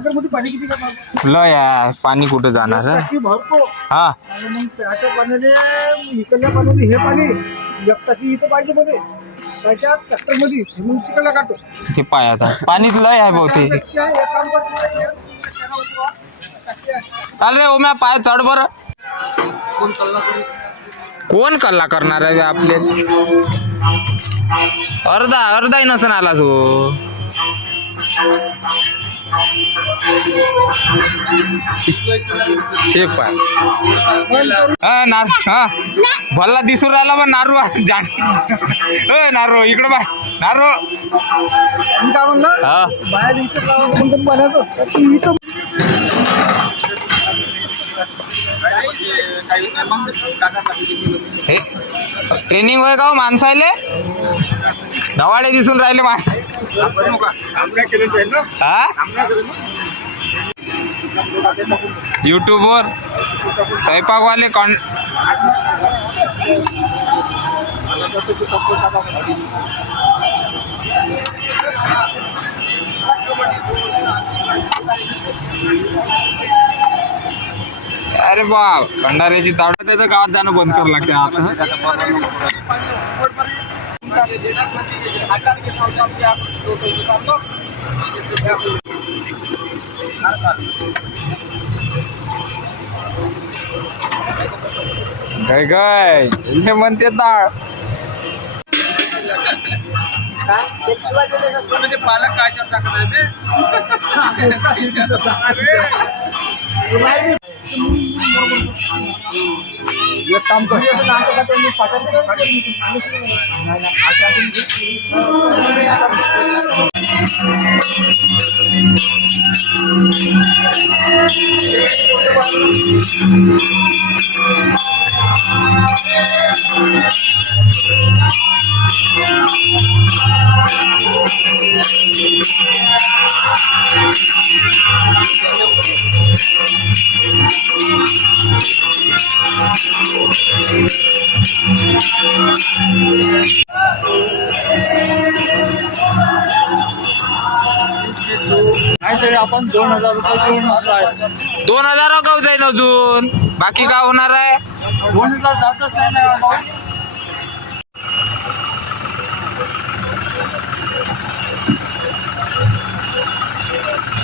Tanker मध्ये पाणी किती करणार ल यार पाणी कुठं जाणार हं? टाकी भरतो हा आणि मग त्याच्या पाण्याने इकडल्या पाण्याने हे पाणी एक टाकी इथं पाहिजे मध्ये त्याच्या ट्रॅक्टर मध्ये मग तिकडला काढतो ते पाय आता पाणीत लय आहे बहुते. एक काम करतो अरे ओम्या पाय चढ बर. कोण कल्ला करणार आहे आपले अर्धाही नसन आला तू. ते पाय हा भल्ला दिसून राहिला पण नारू जाण नारू इकडं बाय नारू मी काय म्हणलं हा बाहेर इथं पाण्याचं इथं हे ट्रेनिंग होय का हो माणसाले ढवाळे दिसून राहिले मा हा यूट्यूब वर स्वयंपाकवाले कॉन अरे बाप भंडाऱ्याची तावडा त्याचं गावात जाणं बंद करावं लागते आता. काय काय हे म्हणते डाळ पालक काय एक काम कर नाहीतरी आपण 2000 रुपये देऊन 2000 गाव जाईन अजून बाकी काय होणार आहे. 2000 जातच नाही ना भाऊ.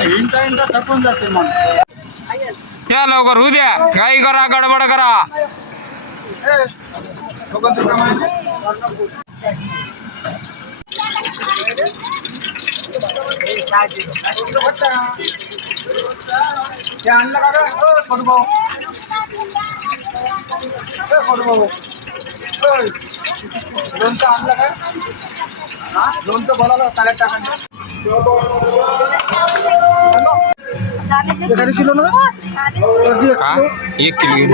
इंटा थकून जाते मग. या लवकर होऊ द्या घाई करा गडबड करा. आणलं का करू भाऊ लोणचं आणलं काय लोणचं बोलावलं चालेल टाकायचं किलो ना हा 1 किलो घेऊन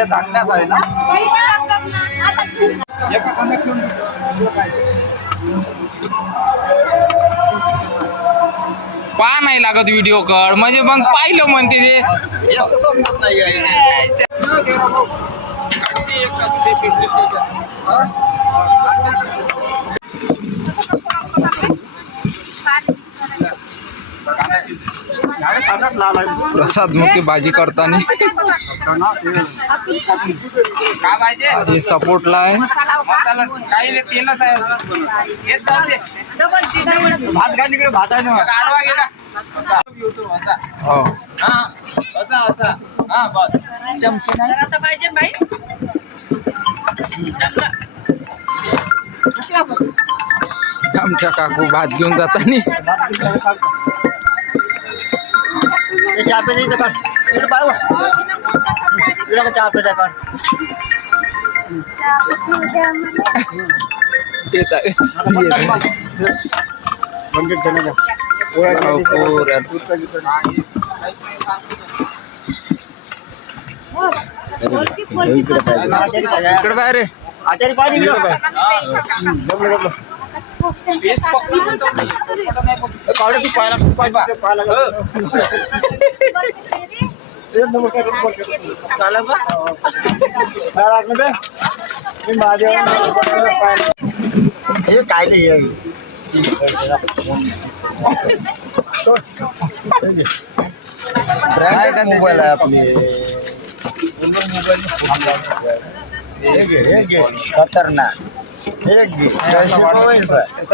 धाकण्याच आहे ना एका कांदा किलो पा नाही लागत व्हिडिओ कळ म्हणजे मग पाहिलं म्हणते ते समजत नाही प्रसाद मुके भाजी करताना सपोर्टला आहे भात घाल तिकडे भात आहे ना हो आमच्या काकू भात घेऊन जातानी चहा पे इथं कर इकडे पाय इकडे चहा पे कर तेच आहे इकडे बाहेर रे आचारी पाहिजे काय नाही ब्रँडेड मोबाईल आहे आपले मोबाईल खतरनाक एक घे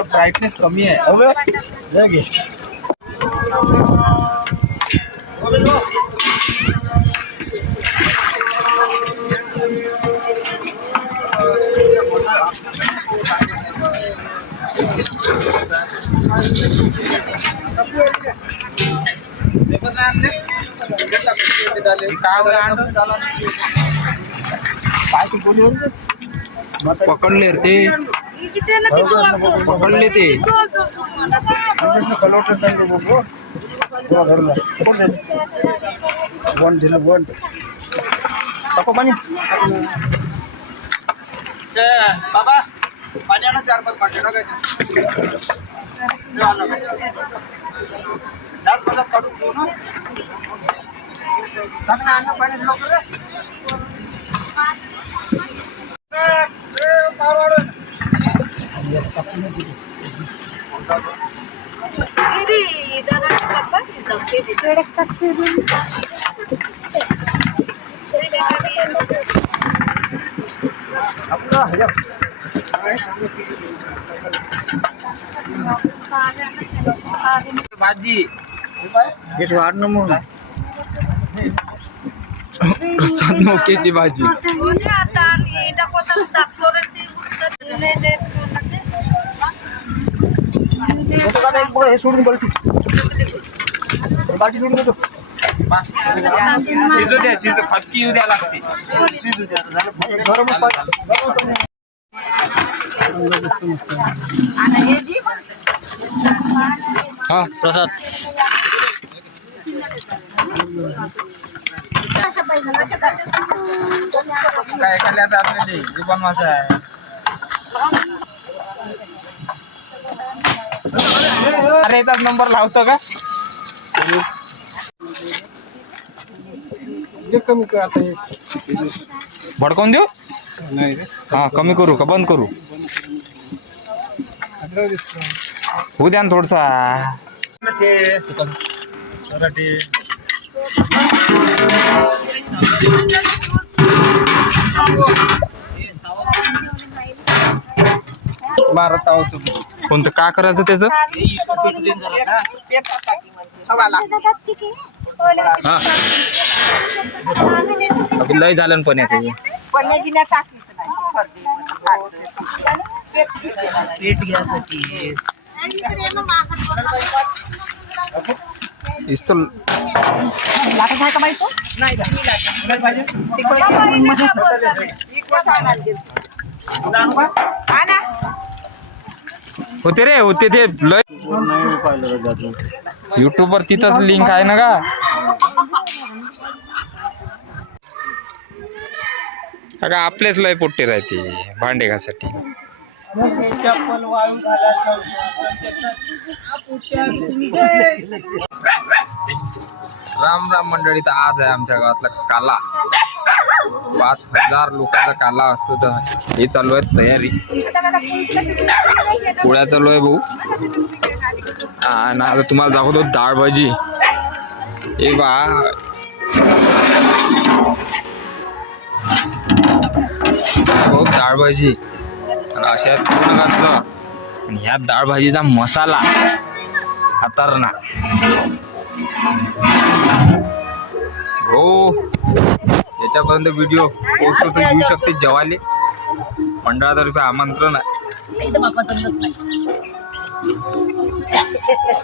ब्राईटनेस कमी आहे पकडले ते पकडले ते बाबा पाण्यानं 4-5 पाणी काढून घेऊ ना भाजी प्रसाद मोक्याची भाजी हे सोडून बलटी बाटी सोडून देतो शिजू द्या शिजू फटकी येऊ द्या लागते हा प्रसाद काय खाल्ल्यात आपल्याला बनवायचं आहे अरे याचाच नंबर लावतो का कमी कर आता हे भडकावून देऊ हा कमी करू का बंद करू होऊ द्या ना थोडसा मारत आहोत तुम्ही कोणतं का करायचं त्याचं हा अभी लय झालं पण आहे पेट घ्यासाठी इस्तो होते रे होते ते लय युट्यूब वर तिथंच लिंक आहे ना का अगं आपलेच लय पोट्टे राहते भांडे घासाठी चप्पल वाळू राम राम मंडळी तर आज आहे आमच्या गावातला काला 5000 लोकांचा काला असतो तर हे चालू आहे तयारी पोळ्या चालू आहे भाऊ आणि आता तुम्हाला दाखवतो डाळ भाजी ए बा भाऊ डाळ भाजी आणि अशा पूर्ण घातलं आणि ह्या डाळ भाजीचा मसाला खतरनाक हो याच्यापर्यंत व्हिडिओ पोहोचतो तर घेऊ शकते जेवाले मंडळातर्फे आमंत्रण आहे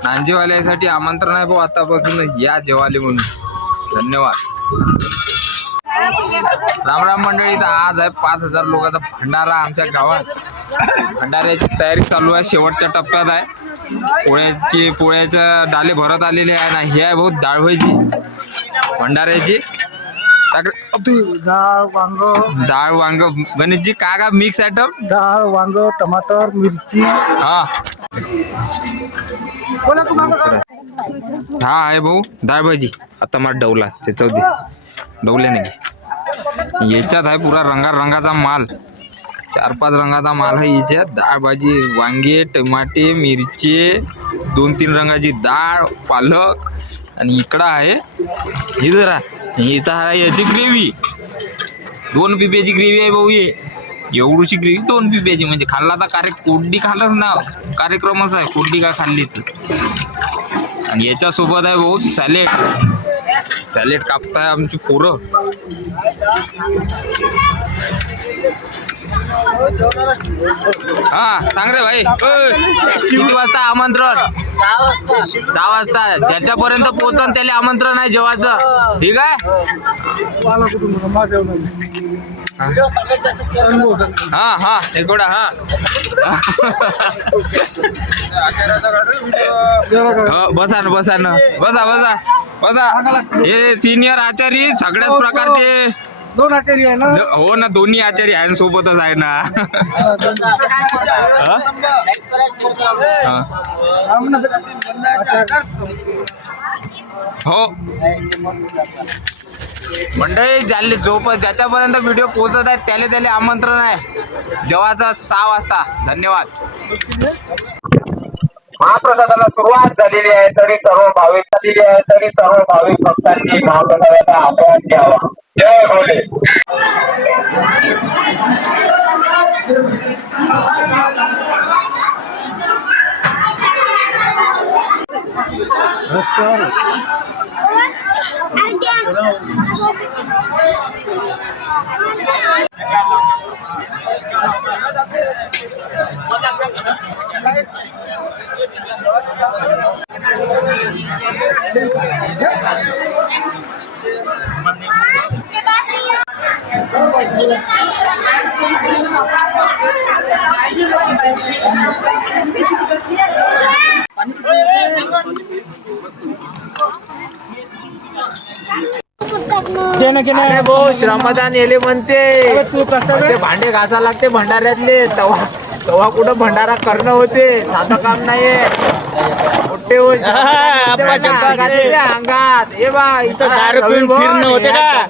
नांजेवाल्यासाठी आमंत्रण आहे भाऊ आतापासून या जेवाले म्हणून धन्यवाद राम राम मंडळी तर आज आहे 5000 लोकांचा भंडारा आमच्या गावात भंडाऱ्याची तयारी चालू आहे शेवटच्या टप्प्यात आहे पोळ्याच्या डाले भरत आलेले आहे ना हे आहे भाऊ डाळ भाजी भंडाऱ्याची डाळ वांग गणेशजी काय का मिक्स आयटम डाळ वांग टमाटर मिरची हा हा आहे भाऊ डाळ भाजी आता मला डवला असते चौदी डवले नाही याच्यात आहे पुरा रंगाचा माल 4-5 रंगाचा माल आहे हिच्यात. डाळ भाजी, वांगे, टमाटे, मिरची, 2-3 रंगाची डाळ, पालक. आणि इकडं आहे ही जरा इथं आहे याची ग्रेव्ही. 2 पिप्याची ग्रेव्ही आहे भाऊ. एवढीची ग्रेव्ही 2 पिप्याची म्हणजे खाल्ला तर कोड्डी खाल्लंच ना. कार्यक्रमच आहे कोड्डी का खाल्ली तर. आणि याच्यासोबत आहे भाऊ सॅलेड. सॅलेड कापताय आमची पोरं. हा सांग रे भाई. किती वाजता आमंत्रण? 6 वाजता. ज्याच्यापर्यंत पोहोचन त्याला आमंत्रण आहे जेवायचं. ठीक आहे. हा हा एकोडा हा. बसा ना बसा ना बसा बसा बसा. हे सिनियर आचारी सगळ्याच प्रकारचे. 2 आचारी आहे ना. हो ना दोन्ही आचारी आहे सोबतच आहे ना. हो मंडळी ज्याच्यापर्यंत व्हिडिओ पोहोचत आहे त्याला आमंत्रण आहे जेवायचं 6 वाजता. धन्यवाद. महाप्रसादाला सुरुवात झालेली आहे तरी सर्व भाविक भक्तांनी महाप्रसादाचा आस्वाद घ्यावा. जय भोले. अरे भाऊ श्रमदान येले म्हणते. असे भांडे घासा लागते भंडाऱ्यातले. तवा कुठं भंडारा करणं होते. साधं काम नाहीये. मोठे अंगात हे बा इथं दारू पिऊन फिरणं होते का?